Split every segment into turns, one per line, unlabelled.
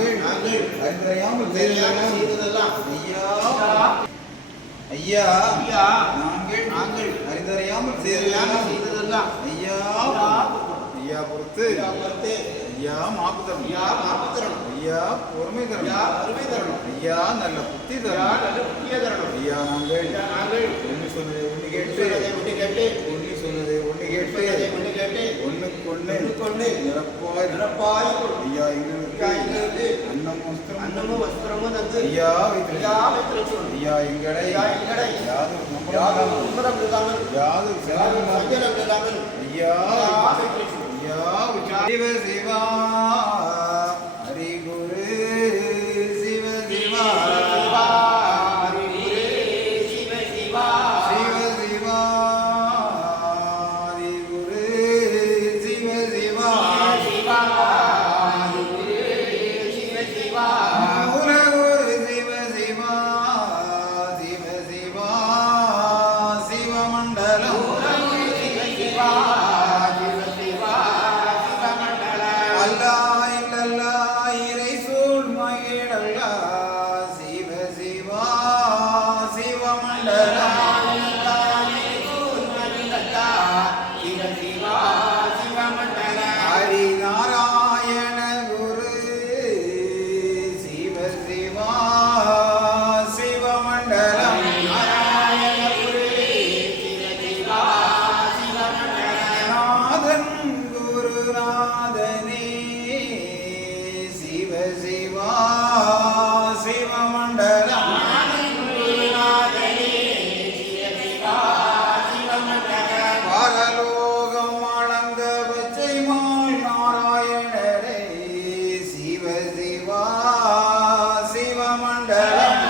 நாங்கள்
நாங்கள்
அறிந்தறியாமல்
செய்ததெல்லாம்
ஐயா.
ஐயா.
ஐயா. நாங்கள்
நாங்கள்
அறிந்தறியாமல்
செய்ததெல்லாம்
செய்ததெல்லாம் ஐயா.
ஐயா
பொறுத்து.
பொறுத்து.
ஐயா மாப்பு தரும்
ஐயா மாப்பு தரணும்
ஐயா பொறுமை தரும்.
ஐயா அருமை தரணும்
ஐயா நல்ல புத்தி தரும்.
நல்ல புத்திய தரணும்
ஐயா நாங்கள்
ஐயா நாங்கள்
ஒன்று சொன்னதை ஒன்று கேட்டு
சொல்றதை ஒன்று கேட்டு
ஒன்று சொன்னதை ஒன்று
சொல்றதை
கேட்டு
ஒன்று கேட்டு
ஒண்ணுக்கு ஒண்ணு நிரப்பாய்
நிரப்பாய்.
ஐயா எங்களுக்கு
எங்களுக்கு
அன்னம் வஸ்திரம்
அன்னமும் வஸ்திரமும் தந்து.
ஐயா
ஐயா. வைத்திருக்கிறோம்.
ஐயா எங்களை
ஐயா எங்களை
இல்லாமல்,
இல்லாமல்.
ஐயா சிவ Cala.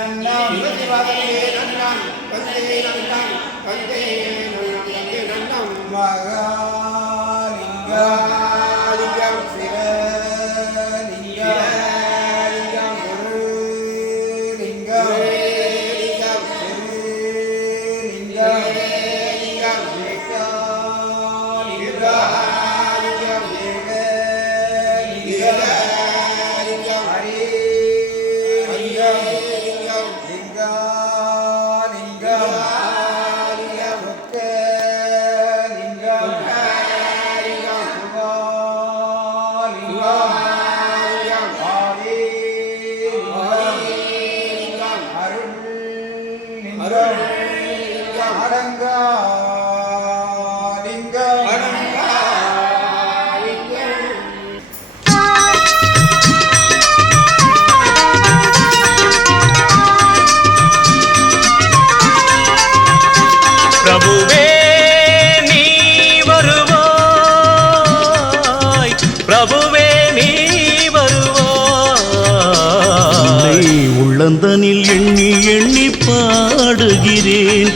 தானானோம் தானானோம் தானானோம் தானானோம் சிவ சிவ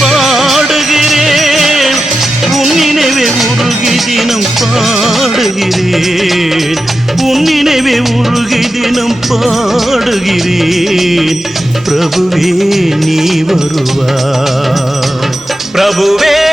பாடுகிறேன். உன் நினைவே உருகி தினம் பாடுகிறேன். உன் நினைவே உருகி தினம் பாடுகிறேன். பிரபுவே நீ வருவா பிரபுவே